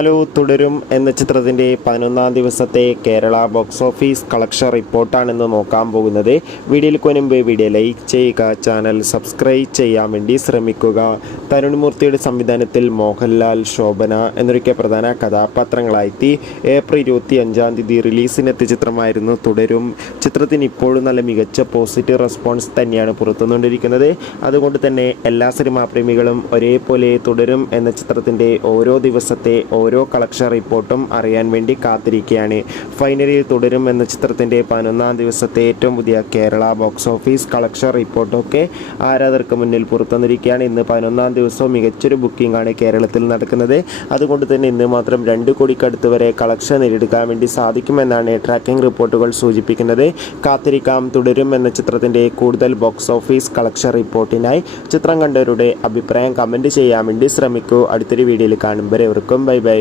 Hello തുടരും എന്ന ചിത്രത്തിൻ്റെ 11-ാം ദിവസത്തെ കേരള ബോക്സ് ഓഫീസ് കളക്ഷൻ റിപ്പോർട്ടാണെന്ന് നോക്കാൻ പോകുന്നത്. വീഡിയോയിൽ മുൻപ് വീഡിയോ ലൈക്ക് ചെയ്യുക, ചാനൽ സബ്സ്ക്രൈബ് ചെയ്യാൻ വേണ്ടി ശ്രമിക്കുക. തരുൺമൂർത്തിയുടെ സംവിധാനത്തിൽ മോഹൻലാൽ, ശോഭന എന്നൊക്കെ പ്രധാന കഥാപാത്രങ്ങളായി ഏപ്രിൽ 25-ാം തീയതി റിലീസിനെത്തിയ ചിത്രമായിരുന്നു തുടരും. ചിത്രത്തിന് ഇപ്പോഴും നല്ല മികച്ച പോസിറ്റീവ് റെസ്പോൺസ് തന്നെയാണ് പുറത്തുകൊണ്ടിരിക്കുന്നത്. അതുകൊണ്ട് തന്നെ എല്ലാ സിനിമാ പ്രേമികളും ഒരേപോലെ തുടരും എന്ന ചിത്രത്തിൻ്റെ ഓരോ ദിവസത്തെ ഓരോ കളക്ഷൻ റിപ്പോർട്ടും അറിയാൻ വേണ്ടി കാത്തിരിക്കുകയാണ്. ഫൈനലി തുടരും എന്ന ചിത്രത്തിൻ്റെ 11-ാം ദിവസത്തെ ഏറ്റവും പുതിയ കേരള ബോക്സ് ഓഫീസ് കളക്ഷൻ റിപ്പോർട്ടൊക്കെ ആരാധകർക്ക് മുന്നിൽ പുറത്തുവന്നിരിക്കുകയാണ്. ഇന്ന് 11-ാം ദിവസവും മികച്ചൊരു ബുക്കിംഗ് ആണ് കേരളത്തിൽ നടക്കുന്നത്. അതുകൊണ്ട് തന്നെ ഇന്ന് മാത്രം 2 കോടിക്കടുത്ത് വരെ കളക്ഷൻ നേടിയെടുക്കാൻ വേണ്ടി സാധിക്കുമെന്നാണ് ട്രാക്കിംഗ് റിപ്പോർട്ടുകൾ സൂചിപ്പിക്കുന്നത്. കാത്തിരിക്കാം തുടരും എന്ന ചിത്രത്തിൻ്റെ കൂടുതൽ ബോക്സ് ഓഫീസ് കളക്ഷൻ റിപ്പോർട്ടിനായി. ചിത്രം കണ്ടവരുടെ അഭിപ്രായം കമൻറ്റ് ചെയ്യാൻ വേണ്ടി ശ്രമിക്കൂ. അടുത്തൊരു വീഡിയോയിൽ കാണുമ്പോൾ എവർക്കും ബൈ ബൈ.